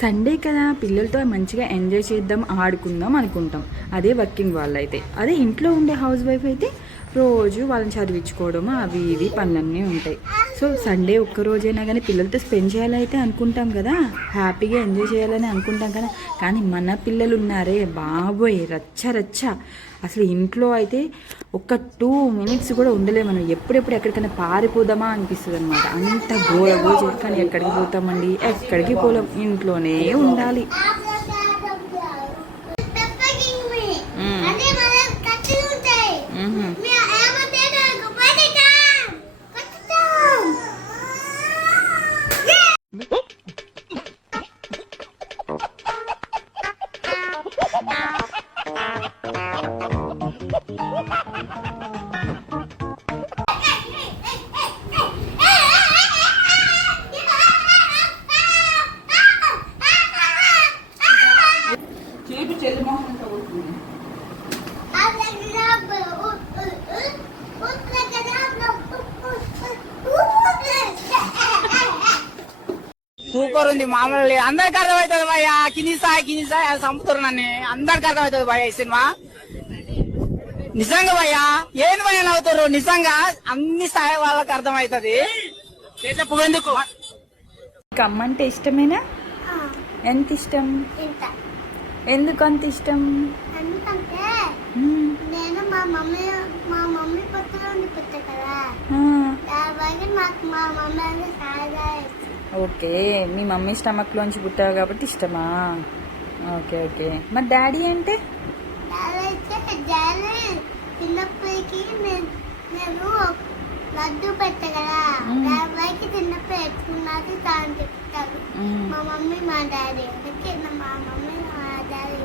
Sunday కదా పిల్లలతో మంచిగా ఎంజాయ్ చేద్దాం ఆడుకుందాం అనుకుంటాం. అదే వర్కింగ్ వాళ్ళు అయితే. అదే ఇంట్లో ఉండే హౌస్ వైఫ్ అయితే రోజు వాళ్ళని చదివించుకోవడం అవి ఇవి పనులన్నీ ఉంటాయి. సో సండే ఒక్కరోజైనా కానీ పిల్లలతో స్పెండ్ చేయాలైతే అనుకుంటాం కదా, హ్యాపీగా ఎంజాయ్ చేయాలని అనుకుంటాం కదా. కానీ మన పిల్లలు ఉన్నారే బాబోయ్, రచ్చ రచ్చ. అసలు ఇంట్లో అయితే ఒక 2 minutes కూడా ఉండలేము మనం. ఎప్పుడెప్పుడు ఎక్కడికైనా పారిపోదామా అనిపిస్తుంది అనమాట. అంత గోరగో కానీ ఎక్కడికి పోతామండి, ఎక్కడికి పోలేం, ఇంట్లోనే ఉండాలి. సూపర్ ఉంది, మామూలు అందరికి అర్థమవుతుంది భయ్యా. కినిసా సంపుతారు నన్ను, అందరికి అర్థమవుతుంది భయ్యా ఈ సినిమా. నిజంగా భయ్యా, ఏం భయ్యా నవ్వుతారు, నిజంగా అన్ని స్థాయి వాళ్ళకి అర్థమవుతుంది. ఎందుకు అమ్మ అంటే ఇష్టమేనా? ఎంత ఇష్టం? ఎందుకు అంత ఇష్టం? ఎందుకంటే నేను మా మమ్మీ పొత్తులో ఉండి పుట్టా కదా, నాకు మా మమ్మీ అంటే చాలా ఇష్టం. ఓకే, మీ మమ్మీ స్టమక్లోంచి పుట్టావు కాబట్టి ఇష్టమా? Okay okay. మరి డాడీ అంటే? డాడీ చిన్నప్పటికి నేను లడ్డు పెట్టా కదా, డాడీకి చిన్నప్పుడు ఎత్తుకున్నది తాను చెప్తారు. మా మమ్మీ మా డాడీ, అందుకే మా మమ్మీ మా డాడీ.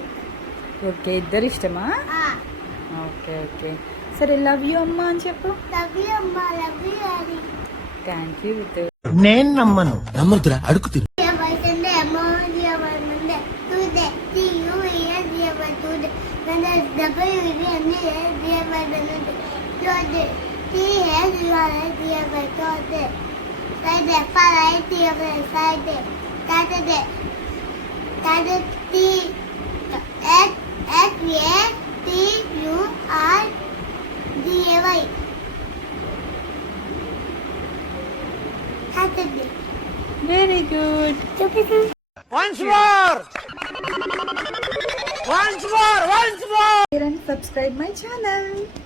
ఓకే, ఇద్దరు ఇష్టమా? Okay okay. సరే, లవ్ యూ అమ్మా అని చెప్పు. లవ్ యూ అమ్మా, love you daddy. Thank you. నేను నమ్మనురా, అడుగుతుంది. Very good. once more. And subscribe my channel.